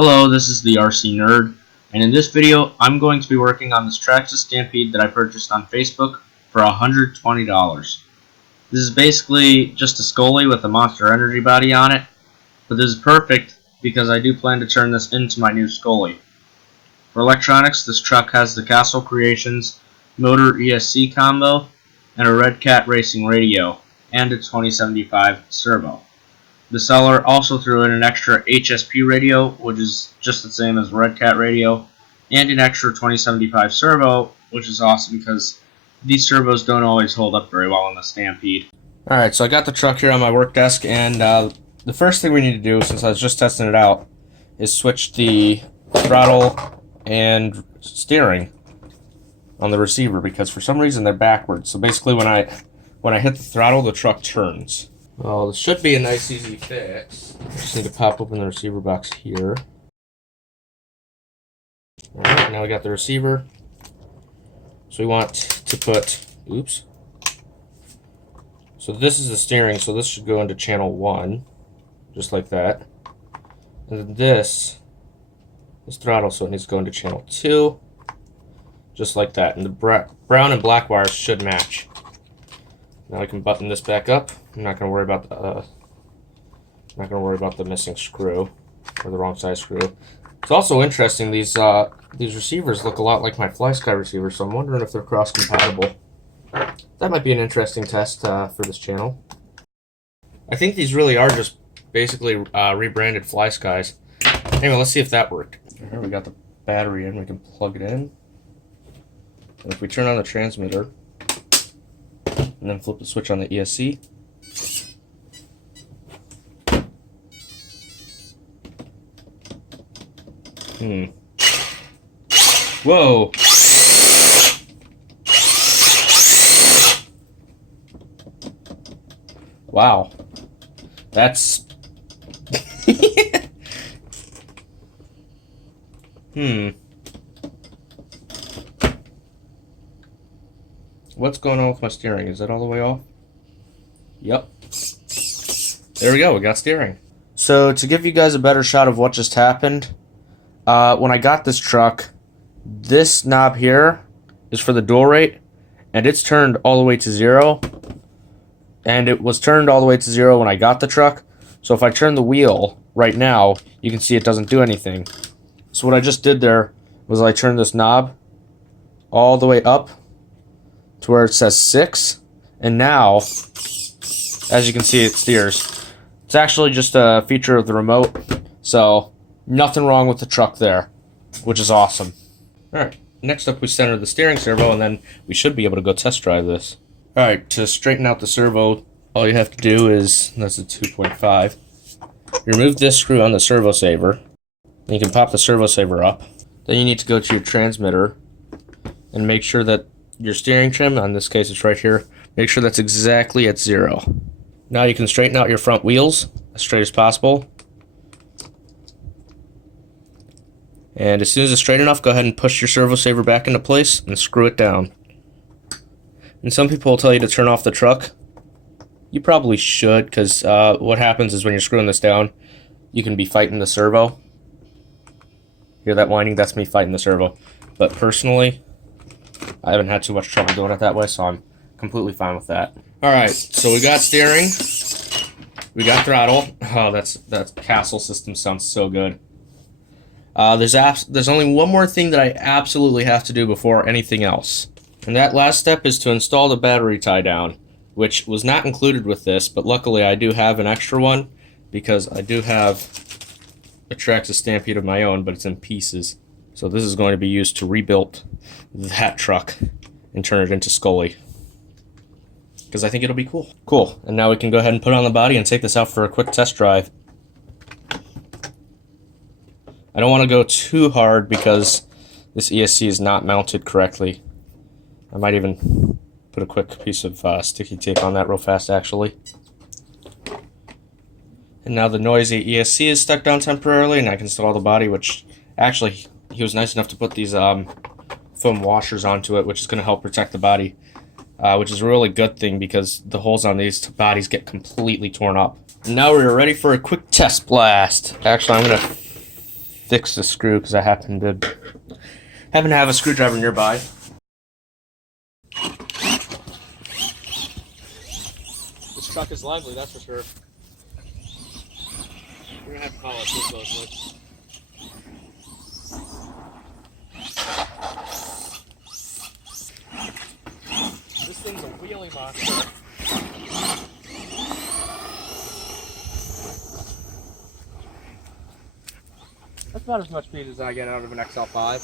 Hello, this is the RC Nerd, and in this video, I'm going to be working on this Traxxas Stampede that I purchased on Facebook for $120. This is basically just a Skully with a Monster Energy body on it, but this is perfect because I do plan to turn this into my new Skully. For electronics, this truck has the Castle Creations motor ESC combo, and a Red Cat racing radio, and a 2075 servo. The seller also threw in an extra HSP radio, which is just the same as Red Cat radio, and an extra 2075 servo, which is awesome because these servos don't always hold up very well on the Stampede. Alright, so I got the truck here on my work desk, and the first thing we need to do, since I was just testing it out, is switch the throttle and steering on the receiver, because for some reason they're backwards. So basically when I hit the throttle, the truck turns. Well, this should be a nice easy fix. Just need to pop open the receiver box here. Alright, now we got the receiver. So we want to put, oops. So this is the steering, so this should go into channel 1, just like that. And then this is throttle, so it needs to go into channel 2, just like that. And the brown and black wires should match. Now I can button this back up. I'm not going to worry about the missing screw or the wrong size screw. It's also interesting, these receivers look a lot like my FlySky receiver, so I'm wondering if they're cross compatible. That might be an interesting test for this channel. I think these really are just basically rebranded FlySkys. Anyway, let's see if that worked. Here we got the battery in. We can plug it in. And if we turn on the transmitter and then flip the switch on the ESC, whoa! Wow. That's... What's going on with my steering? Is that all the way off? Yep. There we go, we got steering. So, to give you guys a better shot of what just happened, when I got this truck, this knob here is for the dual rate, and it's turned all the way to 0. And it was turned all the way to 0 when I got the truck. So if I turn the wheel right now, you can see it doesn't do anything. So what I just did there was I turned this knob all the way up to where it says 6. And now, as you can see, it steers. It's actually just a feature of the remote. So nothing wrong with the truck there, which is awesome. Alright, next up we center the steering servo, and then we should be able to go test drive this. Alright, to straighten out the servo, all you have to do is, that's a 2.5, you remove this screw on the servo saver, and you can pop the servo saver up. Then you need to go to your transmitter and make sure that your steering trim, in this case it's right here, make sure that's exactly at 0. Now you can straighten out your front wheels as straight as possible. And as soon as it's straight enough, go ahead and push your servo saver back into place and screw it down. And some people will tell you to turn off the truck. You probably should, because what happens is when you're screwing this down, you can be fighting the servo. Hear that whining? That's me fighting the servo. But personally, I haven't had too much trouble doing it that way, so I'm completely fine with that. Alright, so we got steering. We got throttle. Oh, that Castle system sounds so good. There's only one more thing that I absolutely have to do before anything else. And that last step is to install the battery tie down, which was not included with this, but luckily I do have an extra one because I do have a Traxxas Stampede of my own, but it's in pieces. So this is going to be used to rebuild that truck and turn it into Skully, because I think it'll be cool. Cool, and now we can go ahead and put it on the body and take this out for a quick test drive. I don't want to go too hard because this ESC is not mounted correctly. I might even put a quick piece of sticky tape on that real fast, actually. And now the noisy ESC is stuck down temporarily, and I can install the body, which actually he was nice enough to put these foam washers onto it, which is going to help protect the body, which is a really good thing because the holes on these bodies get completely torn up. And now we're ready for a quick test blast. Actually, I'm going to fix the screw because I happen to have a screwdriver nearby. This truck is lively, that's for sure. We're gonna have to follow it too closely. This thing's a wheelie monster. That's about as much speed as I get out of an XL5.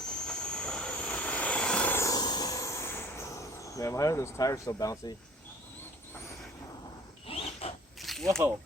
Man, why are those tires so bouncy? Whoa!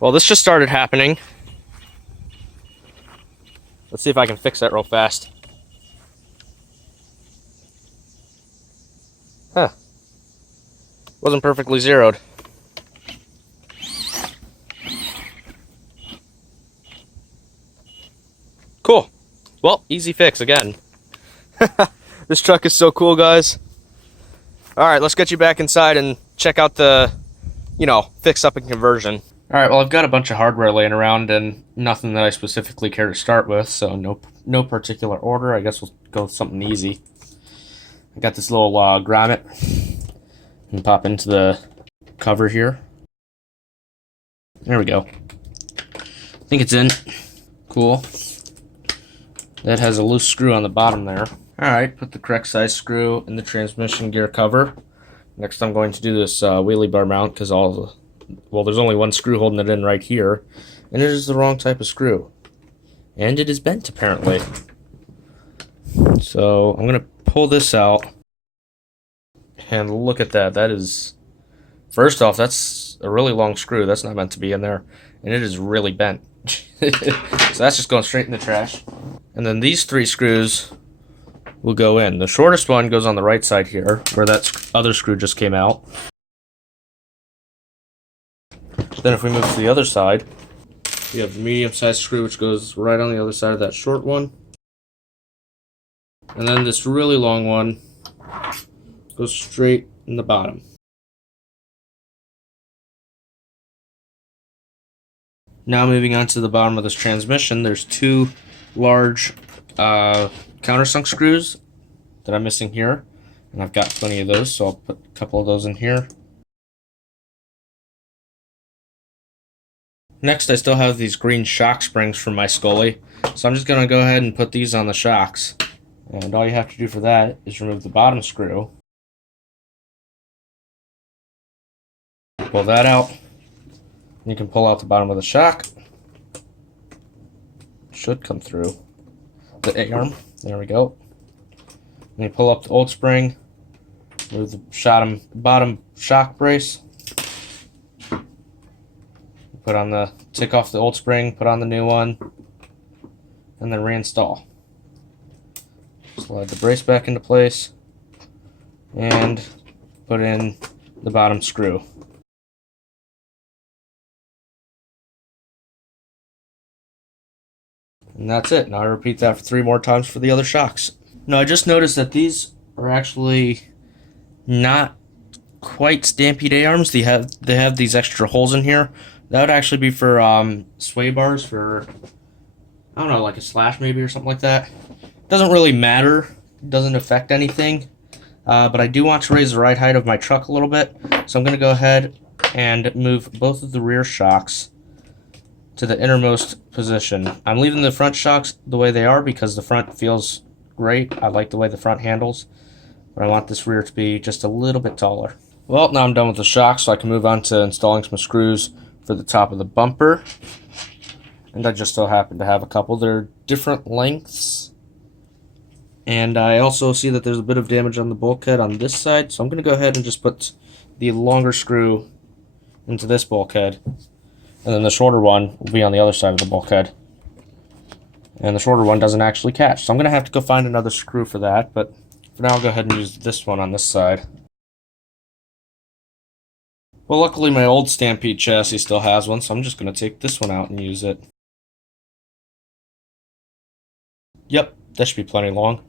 Well, this just started happening. Let's see if I can fix that real fast. Huh. Wasn't perfectly zeroed. Cool. Well, easy fix again. This truck is so cool, guys. All right, let's get you back inside and check out the, fix up and conversion. All right, well, I've got a bunch of hardware laying around and nothing that I specifically care to start with, so no particular order. I guess we'll go with something easy. I got this little grommet and pop into the cover here. There we go. I think it's in. Cool. That has a loose screw on the bottom there. All right, put the correct size screw in the transmission gear cover. Next, I'm going to do this wheelie bar mount because there's only one screw holding it in right here, and it is the wrong type of screw. And it is bent, apparently. So I'm going to pull this out, and look at that. That is, first off, that's a really long screw. That's not meant to be in there, and it is really bent. So that's just going straight in the trash. And then these three screws will go in. The shortest one goes on the right side here, where that other screw just came out. Then if we move to the other side, we have the medium-sized screw, which goes right on the other side of that short one. And then this really long one goes straight in the bottom. Now moving on to the bottom of this transmission, there's two large countersunk screws that I'm missing here. And I've got plenty of those, so I'll put a couple of those in here. Next, I still have these green shock springs from my Skully, so I'm just going to go ahead and put these on the shocks. And all you have to do for that is remove the bottom screw. Pull that out. You can pull out the bottom of the shock. Should come through the arm. There we go. And you pull up the old spring, remove the bottom shock brace. Take off the old spring, put on the new one, and then reinstall. Slide the brace back into place, and put in the bottom screw. And that's it. Now I repeat that for 3 more times for the other shocks. Now I just noticed that these are actually not quite Stampede A-arms. They have these extra holes in here. That would actually be for sway bars for, I don't know, like a slash maybe or something like that. Doesn't really matter. Doesn't affect anything. But I do want to raise the ride height of my truck a little bit. So I'm going to go ahead and move both of the rear shocks to the innermost position. I'm leaving the front shocks the way they are because the front feels great. I like the way the front handles. But I want this rear to be just a little bit taller. Well, now I'm done with the shocks, so I can move on to installing some screws for the top of the bumper. And I just so happen to have a couple. They're different lengths. And I also see that there's a bit of damage on the bulkhead on this side, so I'm going to go ahead and just put the longer screw into this bulkhead, and then the shorter one will be on the other side of the bulkhead. And the shorter one doesn't actually catch, so I'm going to have to go find another screw for that, but for now I'll go ahead and use this one on this side. Well, luckily my old Stampede chassis still has one, so I'm just going to take this one out and use it. Yep, that should be plenty long.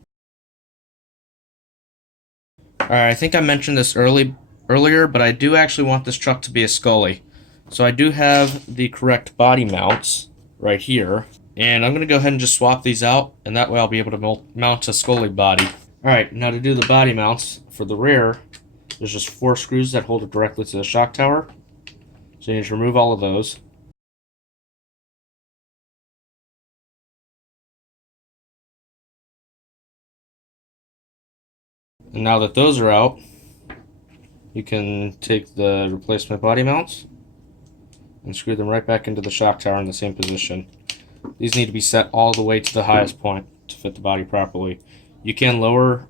Alright, I think I mentioned this earlier, but I do actually want this truck to be a Skully. So I do have the correct body mounts right here. And I'm going to go ahead and just swap these out, and that way I'll be able to mount a Skully body. Alright, now to do the body mounts for the rear, there's just 4 screws that hold it directly to the shock tower. So you need to remove all of those. And now that those are out, you can take the replacement body mounts and screw them right back into the shock tower in the same position. These need to be set all the way to the highest point to fit the body properly. You can lower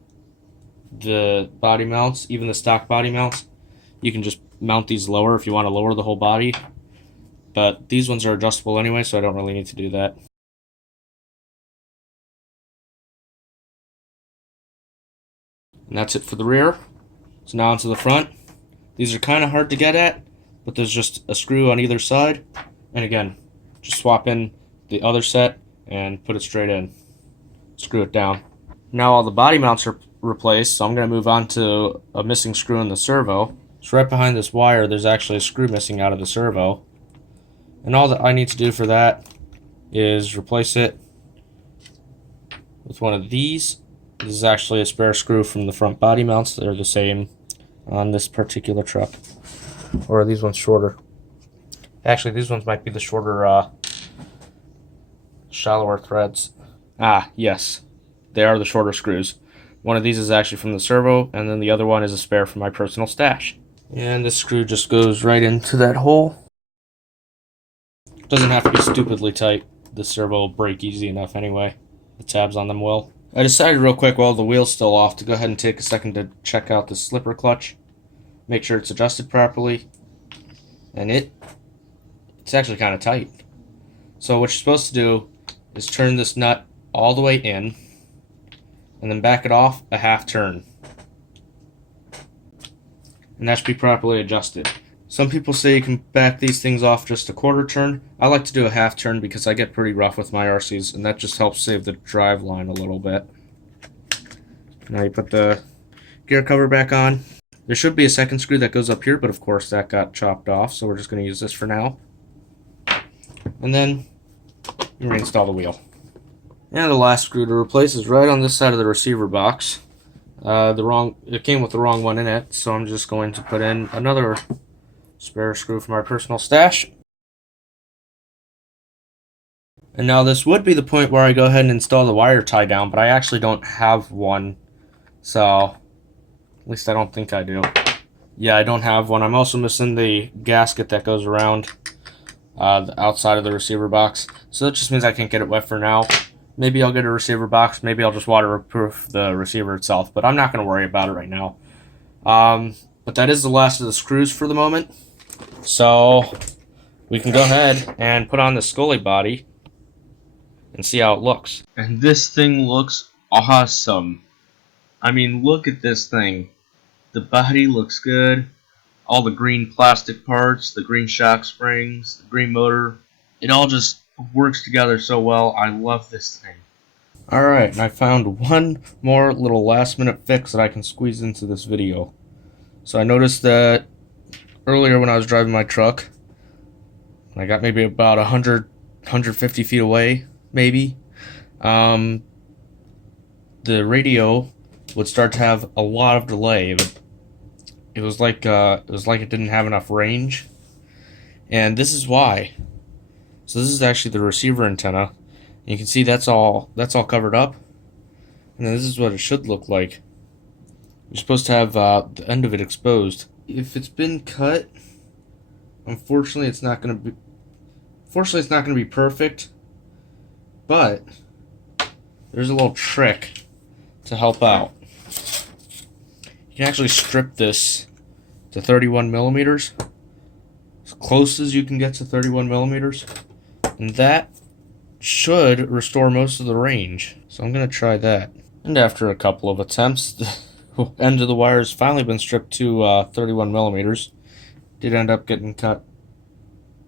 the body mounts, even the stock body mounts. You can just mount these lower if you want to lower the whole body. But these ones are adjustable anyway, so I don't really need to do that. And that's it for the rear. So now onto the front. These are kind of hard to get at, but there's just a screw on either side. And again, just swap in the other set and put it straight in. Screw it down. Now all the body mounts are replaced, so I'm going to move on to a missing screw in the servo. So right behind this wire, there's actually a screw missing out of the servo. And all that I need to do for that is replace it with one of these. This is actually a spare screw from the front body mounts. They're the same on this particular truck. Or are these ones shorter? Actually, these ones might be the shorter, shallower threads. Ah, yes. They are the shorter screws. One of these is actually from the servo, and then the other one is a spare from my personal stash. And this screw just goes right into that hole. Doesn't have to be stupidly tight. The servo will break easy enough anyway. The tabs on them will. I decided real quick while the wheel's still off to go ahead and take a second to check out the slipper clutch. Make sure it's adjusted properly. And it's actually kind of tight. So what you're supposed to do is turn this nut all the way in and then back it off a half turn. And that should be properly adjusted. Some people say you can back these things off just a quarter turn. I like to do a half turn because I get pretty rough with my RCs, and that just helps save the drive line a little bit. Now you put the gear cover back on. There should be a second screw that goes up here, but of course that got chopped off, so we're just going to use this for now. And then you reinstall the wheel. And the last screw to replace is right on this side of the receiver box. It came with the wrong one in it, so I'm just going to put in another spare screw from my personal stash. And now this would be the point where I go ahead and install the wire tie down, but I actually don't have one. So, at least I don't think I do. Yeah, I don't have one. I'm also missing the gasket that goes around the outside of the receiver box. So that just means I can't get it wet for now. Maybe I'll get a receiver box. Maybe I'll just waterproof the receiver itself. But I'm not going to worry about it right now. But that is the last of the screws for the moment. So we can go ahead and put on the Skully body and see how it looks. And this thing looks awesome. I mean, look at this thing. The body looks good. All the green plastic parts, the green shock springs, the green motor. It all just works together so well. I love this thing. Alright, and I found one more little last minute fix that I can squeeze into this video. So I noticed that earlier when I was driving my truck, I got maybe about 150 feet away, maybe, the radio would start to have a lot of delay. It was like it didn't have enough range, and this is why. So this is actually the receiver antenna. You can see that's all covered up, and then this is what it should look like. You're supposed to have the end of it exposed. If it's been cut, unfortunately, it's not going to be perfect. But there's a little trick to help out. You can actually strip this to 31 millimeters, as close as you can get to 31 millimeters, and that should restore most of the range. So I'm going to try that. And after a couple of attempts, the end of the wire has finally been stripped to 31 millimeters. Did end up getting cut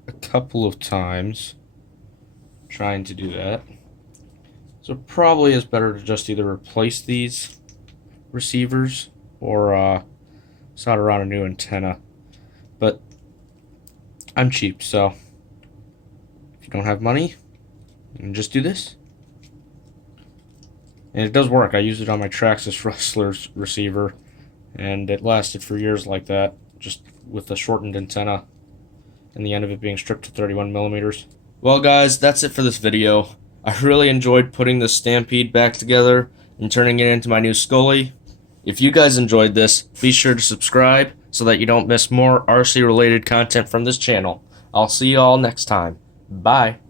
a couple of times trying to do that. So probably is better to just either replace these receivers or solder on a new antenna. But I'm cheap, so if you don't have money, you can just do this. And it does work. I used it on my Traxxas Wrestler's receiver, and it lasted for years like that, just with a shortened antenna and the end of it being stripped to 31 millimeters. Well guys, that's it for this video. I really enjoyed putting this Stampede back together and turning it into my new Skully. If you guys enjoyed this, be sure to subscribe so that you don't miss more RC related content from this channel. I'll see you all next time. Bye.